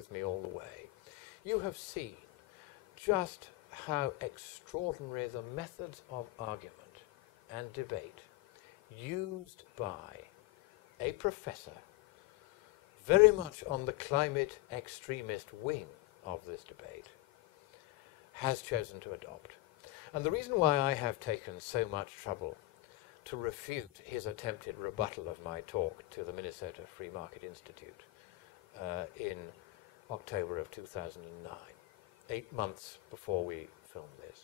with me all the way, you have seen just how extraordinary the methods of argument and debate used by a professor very much on the climate extremist wing of this debate has chosen to adopt. And the reason why I have taken so much trouble to refute his attempted rebuttal of my talk to the Minnesota Free Market Institute in October of 2009, 8 months before we filmed this,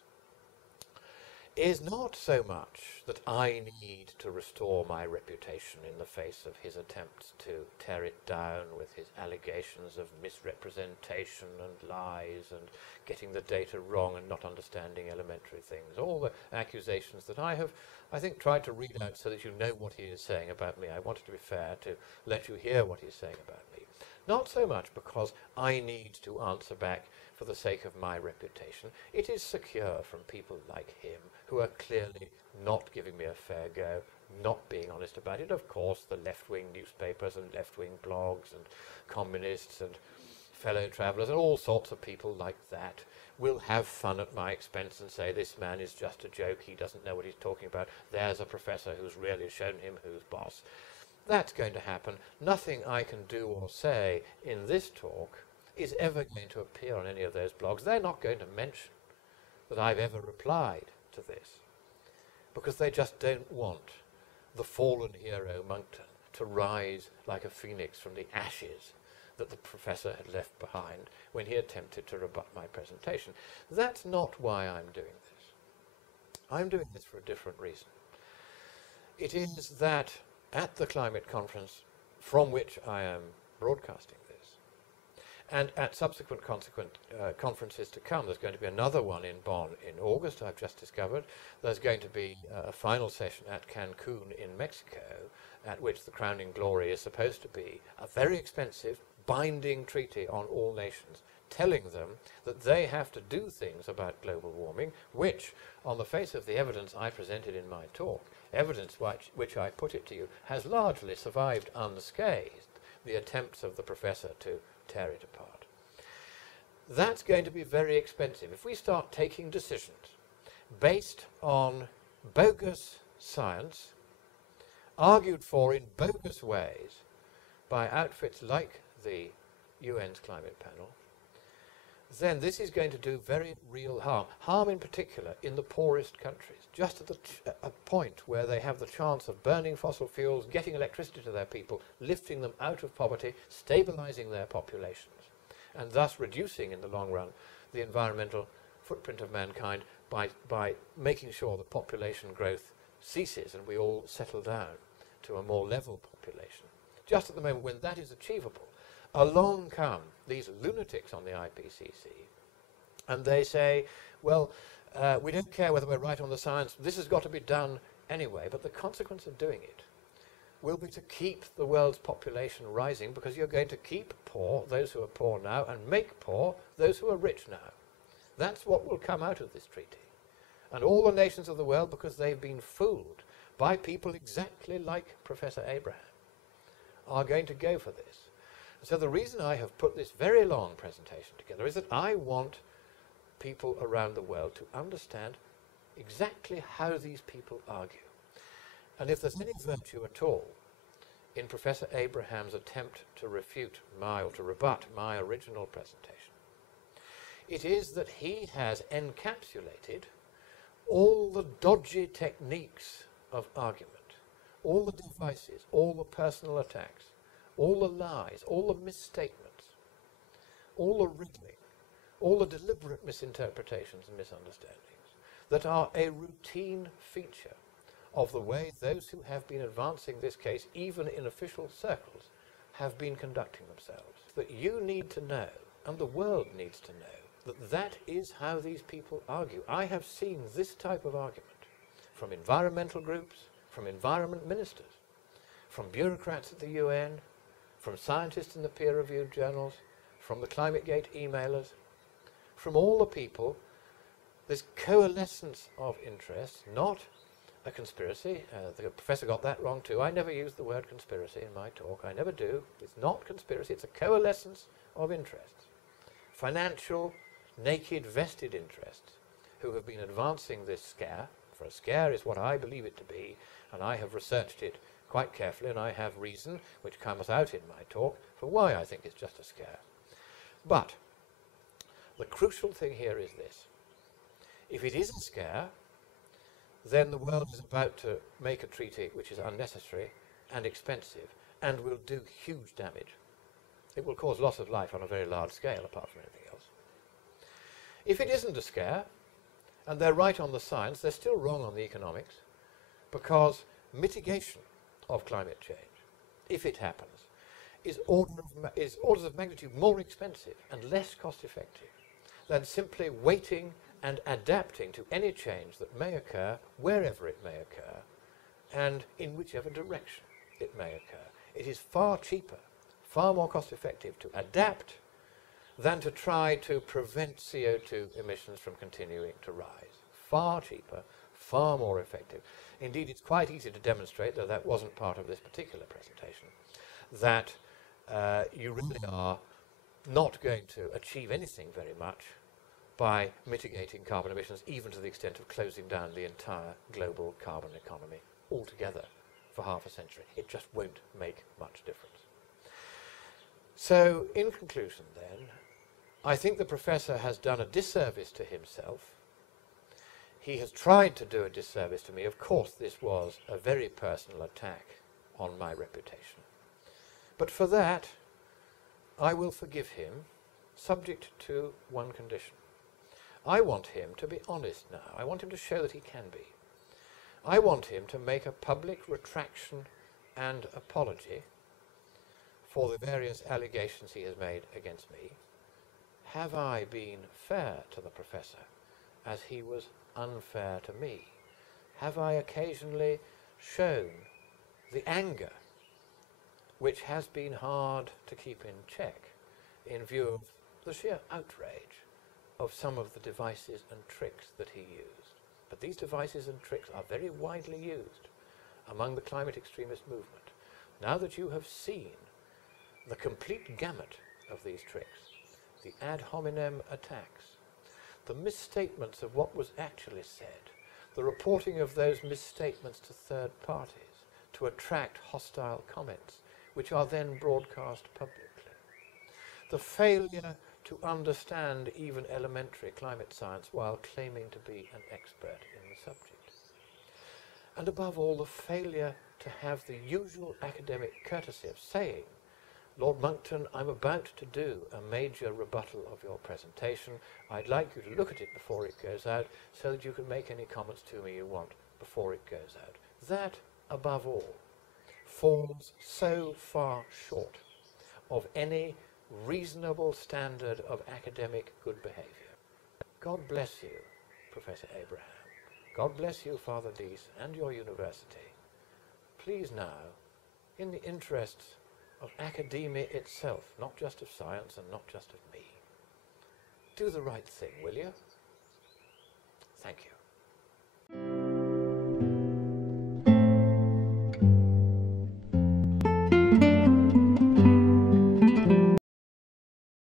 is not so much that I need to restore my reputation in the face of his attempts to tear it down with his allegations of misrepresentation and lies and getting the data wrong and not understanding elementary things, all the accusations that I have, I think, tried to read out so that you know what he is saying about me. I wanted to be fair to let you hear what he's saying about me. Not so much because I need to answer back for the sake of my reputation. It is secure from people like him who are clearly not giving me a fair go, not being honest about it. Of course, the left-wing newspapers and left-wing blogs and communists and fellow travellers and all sorts of people like that will have fun at my expense and say, this man is just a joke, he doesn't know what he's talking about, there's a professor who's really shown him who's boss. That's going to happen. Nothing I can do or say in this talk is ever going to appear on any of those blogs. They're not going to mention that I've ever replied to this, because they just don't want the fallen hero Monckton to rise like a phoenix from the ashes that the professor had left behind when he attempted to rebut my presentation. That's not why I'm doing this. I'm doing this for a different reason. It is that at the climate conference from which I am broadcasting this, and at subsequent conferences to come, there's going to be another one in Bonn in August, I've just discovered. There's going to be a final session at Cancun in Mexico, at which the crowning glory is supposed to be a very expensive, binding treaty on all nations, telling them that they have to do things about global warming, which, on the face of the evidence I presented in my talk, evidence which I put it to you, has largely survived unscathed the attempts of the professor to tear it apart. That's going to be very expensive. If we start taking decisions based on bogus science, argued for in bogus ways by outfits like the UN's climate panel, then this is going to do very real harm. Harm in particular in the poorest countries, just at a point where they have the chance of burning fossil fuels, getting electricity to their people, lifting them out of poverty, stabilizing their populations, and thus reducing in the long run the environmental footprint of mankind by making sure that population growth ceases and we all settle down to a more level population. Just at the moment when that is achievable, along come these lunatics on the IPCC, and they say, well, we don't care whether we're right on the science, this has got to be done anyway, but the consequence of doing it will be to keep the world's population rising, because you're going to keep poor those who are poor now and make poor those who are rich now. That's what will come out of this treaty. And all the nations of the world, because they've been fooled by people exactly like Professor Abraham, are going to go for this. So the reason I have put this very long presentation together is that I want people around the world to understand exactly how these people argue. And if there's any virtue at all in Professor Abraham's attempt to refute or to rebut my original presentation, it is that he has encapsulated all the dodgy techniques of argument, all the devices, all the personal attacks, all the lies, all the misstatements, all the riddling, all the deliberate misinterpretations and misunderstandings that are a routine feature of the way those who have been advancing this case, even in official circles, have been conducting themselves. That you need to know, and the world needs to know, that that is how these people argue. I have seen this type of argument from environmental groups, from environment ministers, from bureaucrats at the UN, from scientists in the peer-reviewed journals, from the ClimateGate emailers, from all the people, this coalescence of interests, not a conspiracy. The professor got that wrong too. I never use the word conspiracy in my talk. I never do. It's not conspiracy. It's a coalescence of interests. Financial, naked, vested interests who have been advancing this scare, for a scare is what I believe it to be, and I have researched it quite carefully, and I have reason, which comes out in my talk, for why I think it's just a scare. But the crucial thing here is this. If it is a scare, then the world is about to make a treaty which is unnecessary and expensive and will do huge damage. It will cause loss of life on a very large scale, apart from anything else. If it isn't a scare, and they're right on the science, they're still wrong on the economics, because mitigation of climate change, if it happens, is orders of magnitude more expensive and less cost-effective than simply waiting and adapting to any change that may occur wherever it may occur and in whichever direction it may occur. It is far cheaper, far more cost-effective to adapt than to try to prevent CO2 emissions from continuing to rise. Far cheaper, far more effective. Indeed, it's quite easy to demonstrate, though that wasn't part of this particular presentation, that you really are not going to achieve anything very much by mitigating carbon emissions, even to the extent of closing down the entire global carbon economy altogether for half a century. It just won't make much difference. So, in conclusion then, I think the professor has done a disservice to himself. He has tried to do a disservice to me. Of course, this was a very personal attack on my reputation. But for that, I will forgive him, subject to one condition. I want him to be honest now. I want him to show that he can be. I want him to make a public retraction and apology for the various allegations he has made against me. Have I been fair to the professor as he was unfair to me? Have I occasionally shown the anger which has been hard to keep in check in view of the sheer outrage of some of the devices and tricks that he used? But these devices and tricks are very widely used among the climate extremist movement. Now that you have seen the complete gamut of these tricks, the ad hominem attacks, the misstatements of what was actually said, the reporting of those misstatements to third parties to attract hostile comments, which are then broadcast publicly, the failure to understand even elementary climate science while claiming to be an expert in the subject, and above all, the failure to have the usual academic courtesy of saying, Lord Monckton, I'm about to do a major rebuttal of your presentation. I'd like you to look at it before it goes out so that you can make any comments to me you want before it goes out. That, above all, falls so far short of any reasonable standard of academic good behavior. God bless you, Professor Abraham. God bless you, Father Dease, and your university. Please now, in the interests of academia itself, not just of science and not just of me, do the right thing, will you? Thank you.